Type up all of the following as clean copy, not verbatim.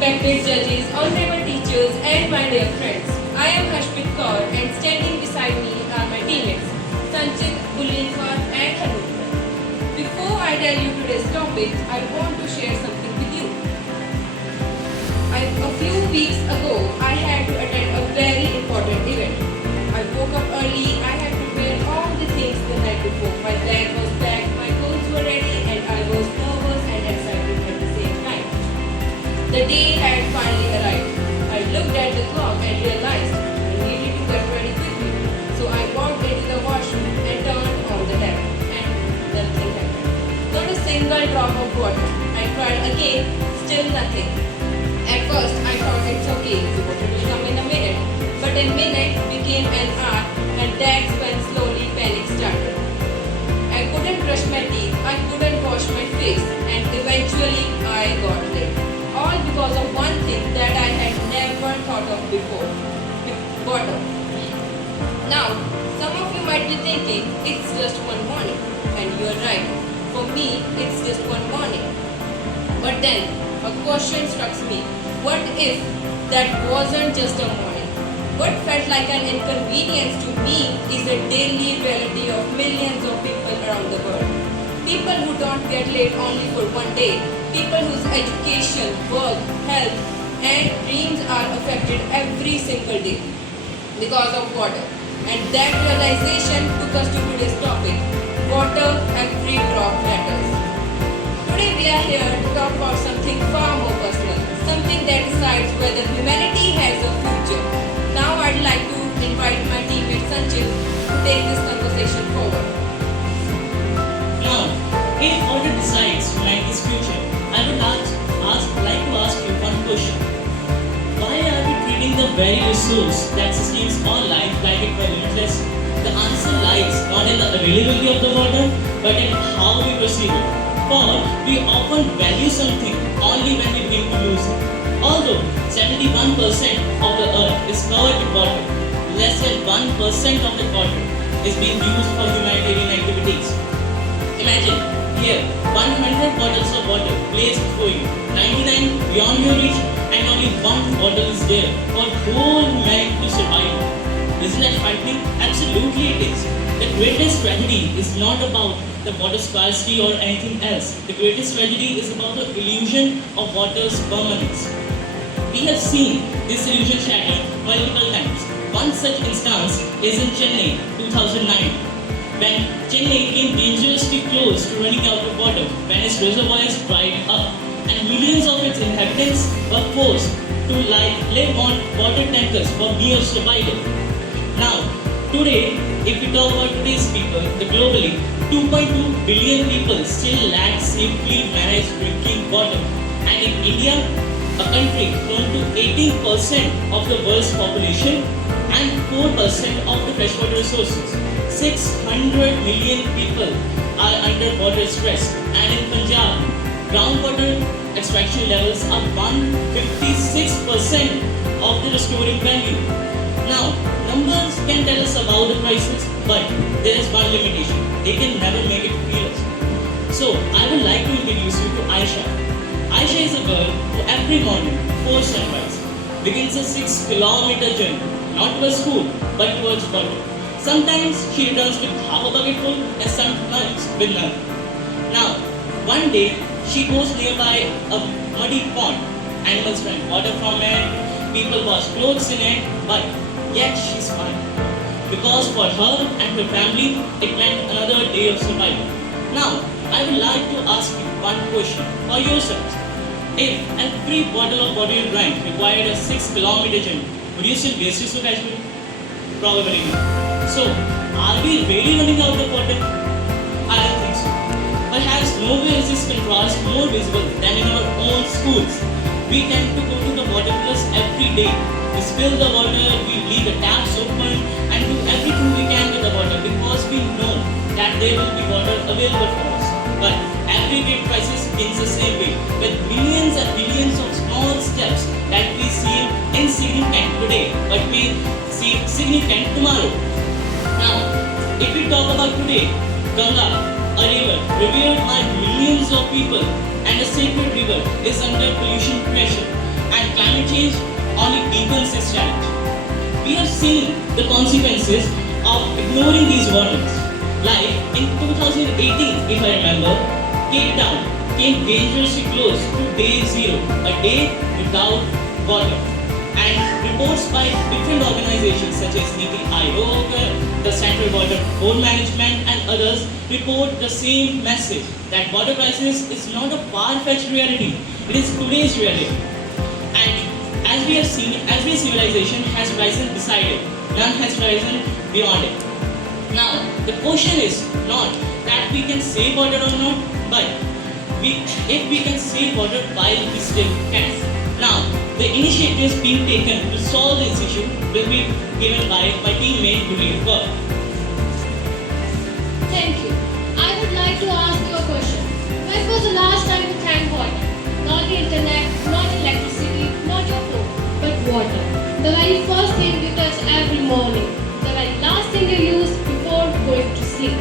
respected judges, honorable teachers, and my dear friends. I am Hashpit Kaur, and standing beside me are my teammates, Sanchit, Gullinkar, and Hanukar. Before I tell you today's topic, I want to share something with you. A few weeks ago, I had to attend a very important event. I woke up early, I had prepared all the things the night before. My bag was packed, my clothes were ready, and I was nervous and excited at the same time. The day had finally arrived. I looked at the clock and realized I needed to get ready quickly. So I walked into the washroom and turned on the tap, and nothing happened. Not a single drop of water. I tried again, still nothing. At first, I thought it's okay, the water will come in a minute. But a minute became an hour, and that's when slowly panic started. I couldn't brush my teeth, I couldn't wash my face, and eventually I got late. All because of one thing that I had never thought of before, water. Now, some of you might be thinking, it's just one morning, and you're right. For me, it's just one morning. But then, a question struck me. What if that wasn't just a morning? What felt like an inconvenience to me is the daily reality of millions of people around the world. People who don't get late only for one day. People whose education, work, health, and dreams are affected every single day because of water. And that realization took us to today's topic. Water, every drop matters. Today we are here to talk about something far more personal, something that decides whether humanity has a future. Now I'd like to invite my teammate Sanchit to take this conversation forward. Now, if water decides humanity's future, I would like to ask you one question. Why are we treating the very resource that sustains all life like it were limitless? The answer lies not in the availability of the water, but in how we perceive it. For we often value something only when we begin to lose it. Although 71% of the earth is covered with water, less than 1% of the water is being used for humanitarian activities. Imagine here 100 bottles of water placed before you, 99 beyond your reach, and only one bottle is there for whole humanity to survive. Isn't that frightening? Absolutely it is. The greatest tragedy is not about the water scarcity or anything else. The greatest tragedy is about the illusion of water's permanence. We have seen this illusion shattered multiple times. One such instance is in Chennai, 2009, when Chennai came dangerously close to running out of water when its reservoirs dried up, and millions of its inhabitants were forced to live on water tankers for mere survival. Now, today, if we talk about today's people, globally, 2.2 billion people still lack safely managed drinking water. And in India, a country home to 18% of the world's population and 4% of the freshwater resources, 600 million people are under water stress. And in Punjab, groundwater extraction levels are 156% of the restoring value. Now, numbers can tell us about the crisis, but there is one limitation. They can never make it feel us. So, I would like to introduce you to Aisha. Aisha is a girl who every morning, before sunrise, begins a 6-kilometer journey, not to a school, but towards water. Sometimes she returns with half a bucket full and sometimes with none. Now, one day, she goes nearby a muddy pond. Animals drank water from it, people wash clothes in it, but yet she's fine. Because for her and her family, it meant another day of survival. Now, I would like to ask you one question for yourselves. If every bottle of water you drank required a 6-kilometer journey, would you still waste it so casually? Probably not. So, are we really running out of water? I don't think so. Perhaps nowhere is this contrast more visible than in our own schools. We tend to go to the water coolers every day. We spill the water, we leave the taps open, and do everything we can with the water because we know that there will be water available for us. But every great crisis begins the same way, with millions and billions of small steps that we seem insignificant today, but may seem significant tomorrow. Now, if we talk about today, Ganga, a river revered by millions of people and a sacred river, is under pollution pressure. and climate change only deepens this challenge. We have seen the consequences of ignoring these warnings. Like in 2018, if I remember, Cape Town came dangerously close to day zero, a day without water. And reports by different organizations such as Niti Aayog, the Central Water Board Management and others report the same message that water crisis is not a far-fetched reality, it is today's reality. And as we have seen, every civilization has risen beside it, none has risen beyond it. Now, the question is not that we can save water or not, but if we can save water while we still can. Now, the initiatives being taken to solve this issue will be given by my teammate Gurleen Kaur. Thank you. I would like to ask you a question. When was the last time you drank water? Not the internet, not electricity, not your phone, but water. The very first thing you touch every morning. The very last thing you use before going to sleep.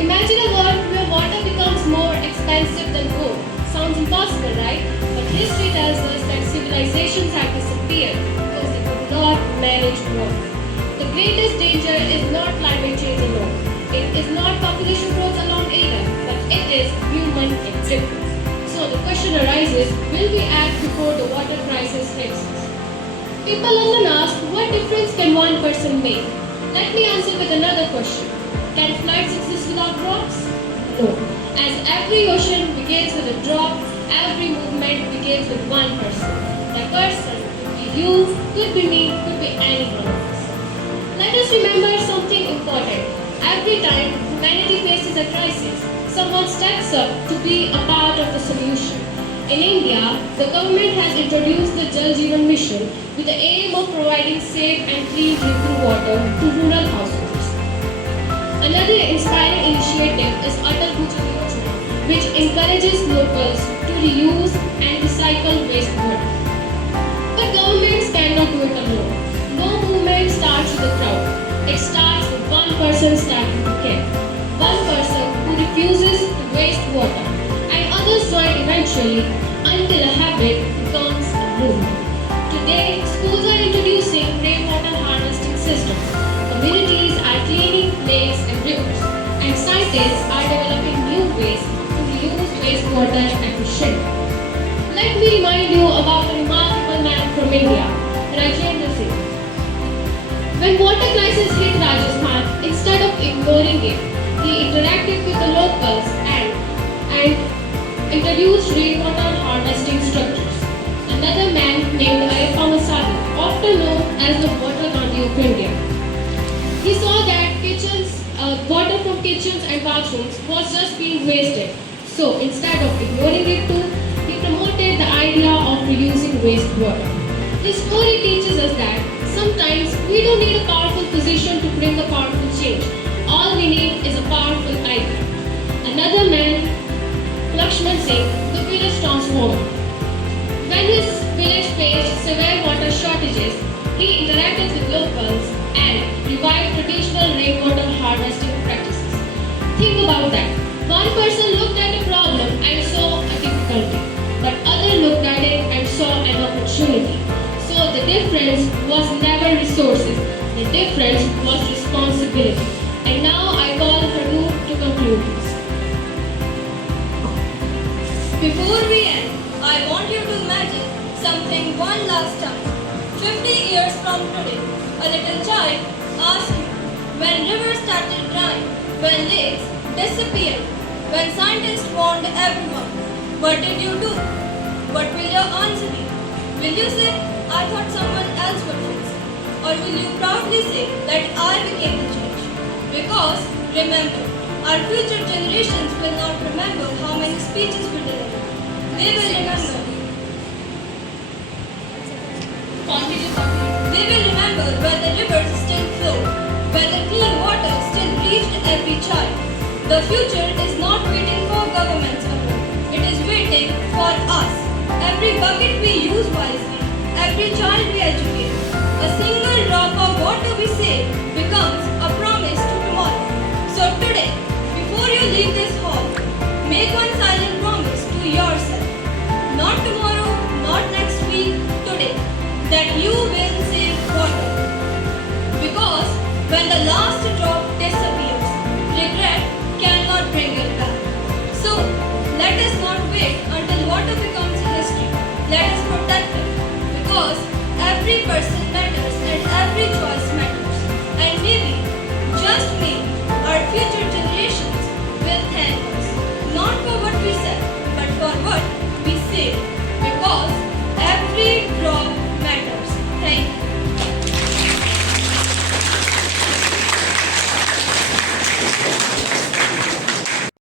Imagine a world where water becomes more expensive than gold. Sounds impossible, right? But history tells us that civilizations have disappeared because they could not manage water. The greatest danger is not climate change alone. It is not population growth alone either, but it is human indifference. So the question arises, will we act before the water crisis hits us? People often ask, what difference can one person make? Let me answer with another question. Can floods exist without drops? No. As every ocean begins with a drop, every movement begins with one person. That person could be you, could be me, could be any one of us. Let us remember something important. Every time humanity faces a crisis, someone steps up to be a part of the solution. In India, the government has introduced the Jal Jeevan Mission with the aim of providing safe and clean drinking water to rural households. Another inspiring initiative is Atal Bhujal Yojana, which encourages locals to reuse and recycle wastewater. But governments cannot do it alone. No movement starts with a crowd. It starts with one person starting to care. One person who refuses to waste water, and others join eventually until a habit becomes a movement. Today, schools are introducing rainwater harvesting systems. Communities are cleaning lakes and rivers, and scientists are developing new ways to reuse wastewater efficiently. Let me remind you about a remarkable man from India, Rajendra Singh. When water crisis hit Rajasthan, instead of ignoring it, he interacted with the locals and introduced rainwater harvesting structures. Another man named Ayappa Masadi, often known as the Water Gandhi of India. He saw that water from kitchens and bathrooms was just being wasted. So instead of ignoring it too, he promoted the idea of reusing wastewater. His story teaches us that sometimes we don't need a powerful position to bring a powerful change. All we need is a powerful idea. Another man, Lakshman Singh, the village transformer. When his village faced severe water shortages, he interacted with locals and revived traditional rainwater harvesting practices. Think about that. One person looked at a problem and saw a difficulty, but other looked at it and saw an opportunity. So the difference was never resources, the difference was responsibility. And now I call Hanu to conclude this. Before we end, I want you to imagine something one last time. 50 years from today, a little child asks you, when rivers started drying, when lakes disappeared, when scientists warned everyone, what did you do? What will your answer be? Will you say, I thought someone else would fix it? Or will you proudly say that I became the change? Because, remember, our future generations will not remember how many speeches we delivered. They will remember